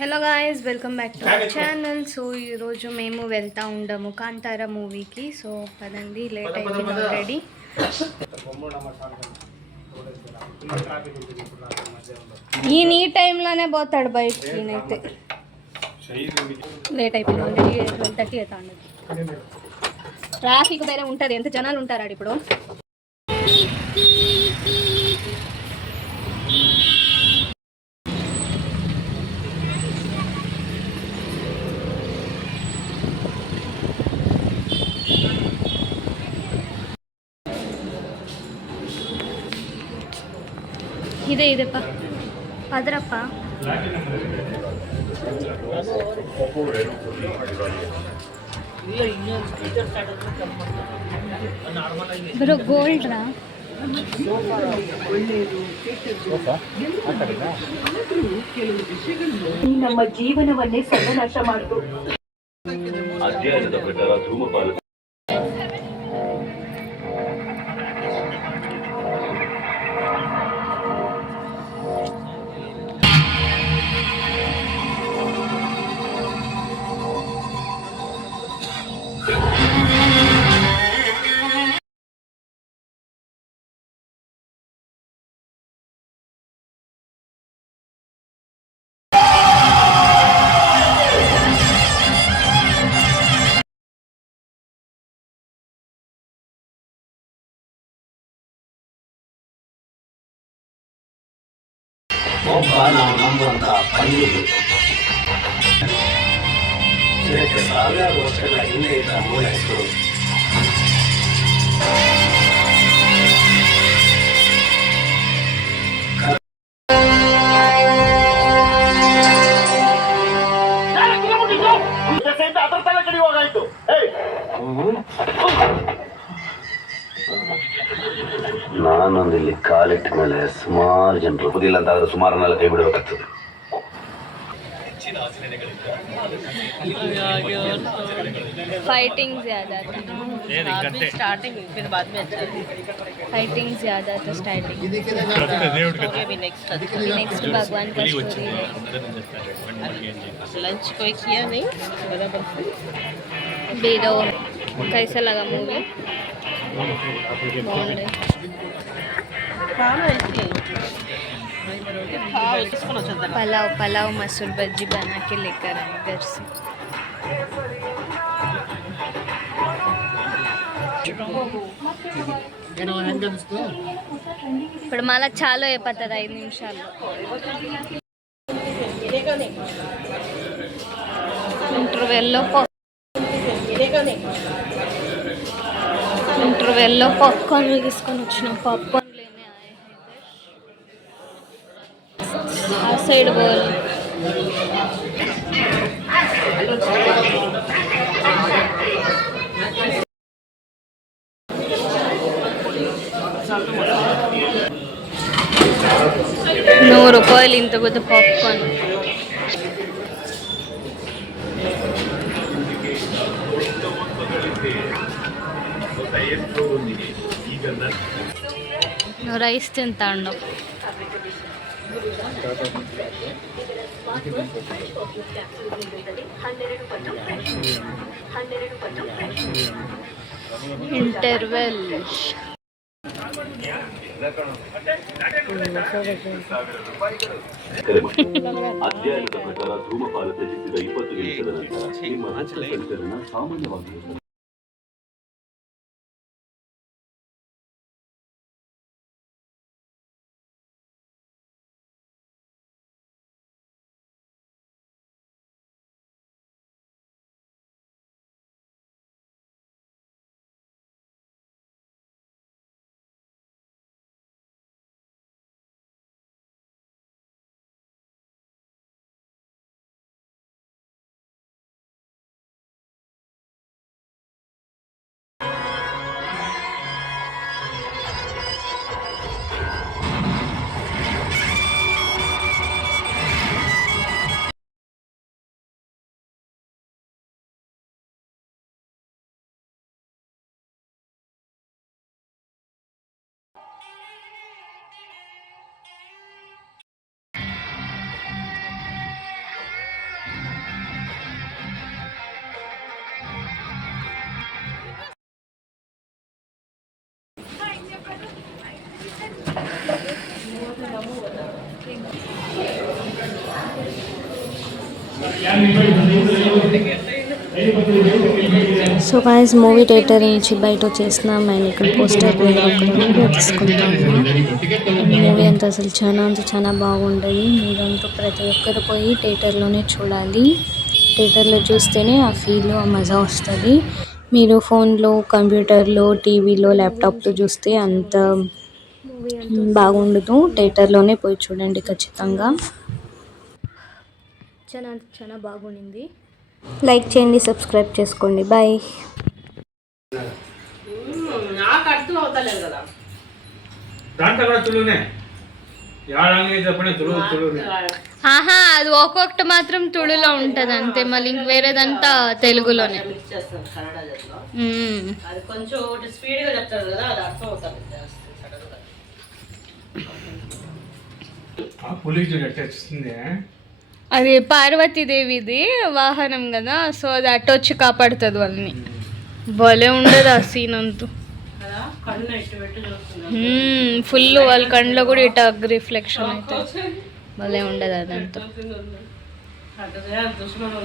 Hello guys, welcome back to our channel. So ఈరోజు మేము వెళ్తా ఉండము కాంతార మూవీకి. సో పదండి, లేట్ అయిపోయింది ఆల్రెడీ. ఈ టైంలోనే పోతాడు బయటికి, నేనైతే లేట్ అయిపోయింది ఆల్రెడీ. 12:30 అవుతా ఉండదు. ట్రాఫిక్ వేరే ఉంటుంది, ఎంత జనాలు ఉంటారు ఇప్పుడు. ಇದೆಪ್ಪ, ಪದರಪ್ಪ. ಬ್ರೋ ಗೋಲ್ಡ್ ರಾ ನಮ್ಮ ಜೀವನವನ್ನೇ ಸರ್ವನಾಶ ಮಾಡಿತು. ಅಧ್ಯಯನದ ಪ್ರಕಾರ ಧೂಮಪಾನ ಒಬ್ಬ ನಾವು ನಂಬುವಂತಹ ಪಂಡಿತರು ಇದಕ್ಕೆ ಸಾವಿರಾರು ವರ್ಷಗಳ ಹಿಂದೆ ಇದ್ದ ಮೂಲ ಹೆಸರು ನಾನೊಂದಿಲ್ಲಿ ಕಾಲಿಟ್ಟ ಮೇಲೆ ಸುಮಾರು ಜನರು ಬುದಿಲ್ಲ ಅಂತ ಆದ್ರೆ ಸುಮಾರನ್ನೆಲ್ಲ ಕೈ ಬಿಡಬೇಕಾಗ್ತದೆ. फाइटिंग ज्यादा था स्टार्टिंग, फिर बाद में अच्छा फाइटिंग ज्यादा था स्टार्टिंग. नेक्स्ट भगवान का स्टोरी है. लंच कोई किया नहीं बराबर बेरो. कैसा लगा मूवी? पलाव मसूर बज्जी बना के लेकर आए घर से. ఇప్పుడు మళ్ళీ చాలు అయిపోతుంది 5 నిమిషాల్లో. ఇంటర్వెల్లో పాప్కార్న్ తీసుకొని వచ్చినాం. పాప్కార్న్ లేనే ఆయ ఆ సైడ్ పోవాలి. ₹100 ఇంత పెద్ద పాప్కార్న్. నువ్వు రైస్ తింటా ఉండవు. ఇంటర్వెల్ ಅಧ್ಯಯನದ ಪ್ರಕಾರ ಧೂಮಪಾನ ತ್ಯಜಿಸಿದ 20 ನಿಮಿಷದ ನಂತರ ನಿಮ್ಮ ರಕ್ತ ಸಂಚಲನ ಸಾಮಾನ್ಯವಾಗಿರುತ್ತದೆ. సో గాయ్స్ మూవీ థియేటర్ నుంచి బయట వచ్చేసినాం అండ్ ఇక్కడ పోస్టర్ దగ్గర ఒక వీడియో తీసుకుంటాము. మూవీ అంతా అసలు చాలా బాగుంటుంది. మీరంతా ప్రతి ఒక్కరు పోయి థియేటర్లోనే చూడాలి. థియేటర్లో చూస్తేనే ఆ ఫీల్ ఆ మజా వస్తుంది. మీరు ఫోన్లో కంప్యూటర్లో టీవీలో ల్యాప్టాప్లో చూస్తే అంత బాగుండదు. థియేటర్లోనే పోయి చూడండి ఖచ్చితంగా. చాలా బాగుంది. లైక్ చేయండి, సబ్స్క్రైబ్ చేసుకోండి. బాయ్. నాకు అర్థం అవుతలేదు కదా దాంట్లో కూడా తులునే చెప్పండి తులునే ఆహా, అది ఒక్కొక్కటి మాత్రం తుడులో ఉంటది అంతే. మళ్ళీ ఇంక వేరేదంతా తెలుగులోనే. మిక్స్ చేస్తాను కన్నడ జట్లో అది కొంచెం ఒకటి స్పీడ్ గా చెప్తారు కదా అది అర్థం అవుతుంది సడన్గా. ఆ పులికి చూడు ఎట్లా వస్తుంది. అది పార్వతీదేవిది వాహనం కదా, సో అది అట్టొచ్చి కాపాడుతుంది వాళ్ళని. భలే ఉండదు ఆ సీన్ అంతా. కదా కన్ను ఎట్టు పెట్టి చూస్తున్నాను ఫుల్ వాళ్ళ కళ్ళలో కూడా ఇట రిఫ్లెక్షన్ అయితే భలే ఉండదు అదంతా. దుష్మను